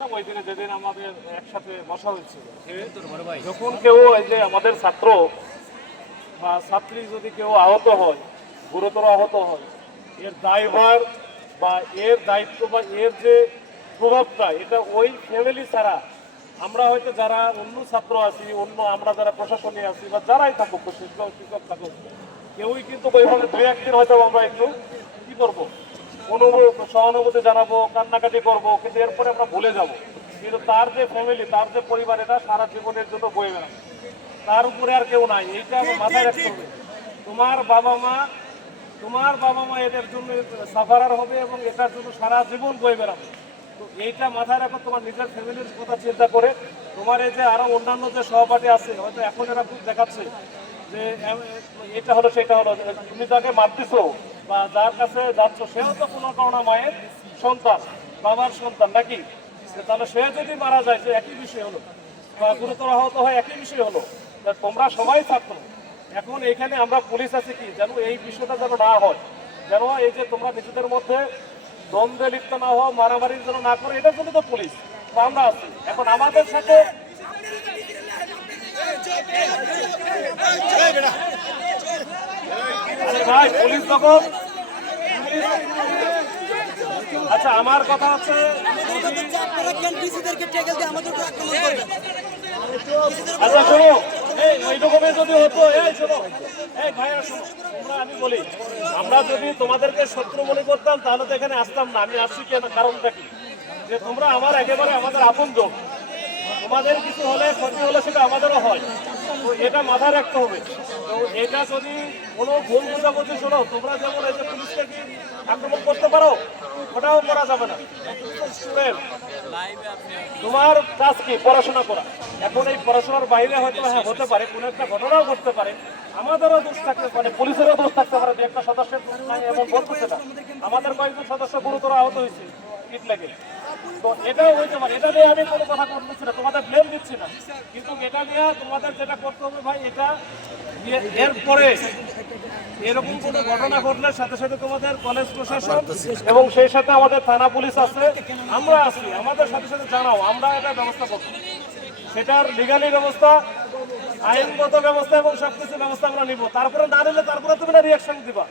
ওই দিনে যেদিন আমাদের একসাথে বসা হয়েছিল, যখন কেউ এই যে আমাদের ছাত্র বা ছাত্রী যদি কেউ আহত হয়, গুরুতর আহত হয়, এর দায়ভার বা এর দায়িত্ব বা এর যে প্রভাবটা, এটা ওই ফ্যামিলি ছাড়া আমরা হয়তো যারা অন্য ছাত্র আছি, অন্য আমরা যারা প্রশাসনে আছি বা যারাই থাকুক, শিক্ষক থাকুক, কেউই কিন্তু ওইভাবে দুই একদিন হয়তো আমরা একটু কি করবো, সহানুভূতি জানাবো, কান্নাকাটি করবো, কিন্তু এরপরে আমরা ভুলে যাব। কিন্তু তার যে ফ্যামিলি, তার যে পরিবার, এটা সারা জীবনের জন্য বয়ে বেড়াবে, তার উপরে আর কেউ নাই। এইটা মাথায় রাখতে হবে। তোমার বাবা মা এদের জন্য সাফারার হবে এবং এটার জন্য সারা জীবন বয়ে বেড়াবে। তো এইটা মাথায় রাখো, তোমার নিজের ফ্যামিলির কথা চিন্তা করে। তোমার এই যে আরো অন্যান্য যে সহপাঠী আছে, হয়তো এখন এরা খুব দেখাচ্ছে যে এটা হলো সেটা হলো, তুমি তাকে মারতেছো বা যার কাছে যাচ্ছ, সেও তো কোনো কারণে মায়ের সন্তান, বাবার সন্তান নাকি? তাহলে সে যদি মারা যায়, সে একই বিষয় হলো, বা গুরুতর আহত হয়, একই বিষয় হলো। তোমরা সবাই ছাত্র, এখন এখানে আমরা পুলিশ আছে কি যেন এই বিষয়টা যেন না হয়, যেন এই যে তোমরা নিজেদের মধ্যে দ্বন্দ্বে লিপ্ত না হও, মারামারির জন্য না করো, এটার জন্য তো পুলিশ তো আমরা আছি। এখন আমাদের সাথে ভাই পুলিশ যখন, আচ্ছা আমার কথা হচ্ছে, আচ্ছা শোনো, ওই রকমের যদি হতো, এই শোনো, এই ভাইয়া শোনো, তোমরা আমি বলি, আমরা যদি তোমাদেরকে শত্রু মনে করতাম তাহলে তো এখানে আসতাম না। আমি আসছি কেন, কারণটা কি, যে তোমরা আমার একেবারে আমাদের আপনজন, তোমাদের কিছু হলে, ক্ষতি হলে সেটা আমাদেরও হয়। তো এটা মাথায় রাখতে হবে। তো এটা যদি কোনো ভুল বোঝাবুঝি, শোনো, তোমরা যেমন এই যে পুলিশকে কি আক্রমণ করতে পারো, ওটাও করা যাবে না। স্টুডেন্ট, তোমার কাজ কি? পড়াশোনা করা। এখন এই পড়াশোনার বাইরে হয়তো হ্যাঁ হতে পারে, কোনো একটা ঘটনাও ঘটতে পারে, আমাদেরও দোষ থাকতে পারে, পুলিশেরও দোষ থাকতে পারে, যে একটা সদস্যের দোষ নাই এমন বলতেছে না। আমাদের কয়েকজন সদস্য গুরুতর আহত হয়েছে ইট লেগে, তো এটাও হইতে পারে। এটা নিয়ে আমি কোনো কথা বলতেছি না, তোমাদের ব্লেম দিচ্ছি না, কিন্তু এটা নিয়ে তোমাদের যেটা করতে হবে ভাই, এটা এরপরে এরকম কোনো ঘটনা ঘটলে সাথে সাথে তোমাদের কলেজ প্রশাসন এবং সেই সাথে আমাদের থানা পুলিশ আছে, আমরা আছি, আমাদের সাথে সাথে জানাও, আমরা এটা ব্যবস্থা করবো। সেটার লিগালি ব্যবস্থা, আইনগত ব্যবস্থা এবং সবকিছু ব্যবস্থা আমরা নিব। তারপরে না নিলে তারপরে তুমি না রিয়াকশন দিবা।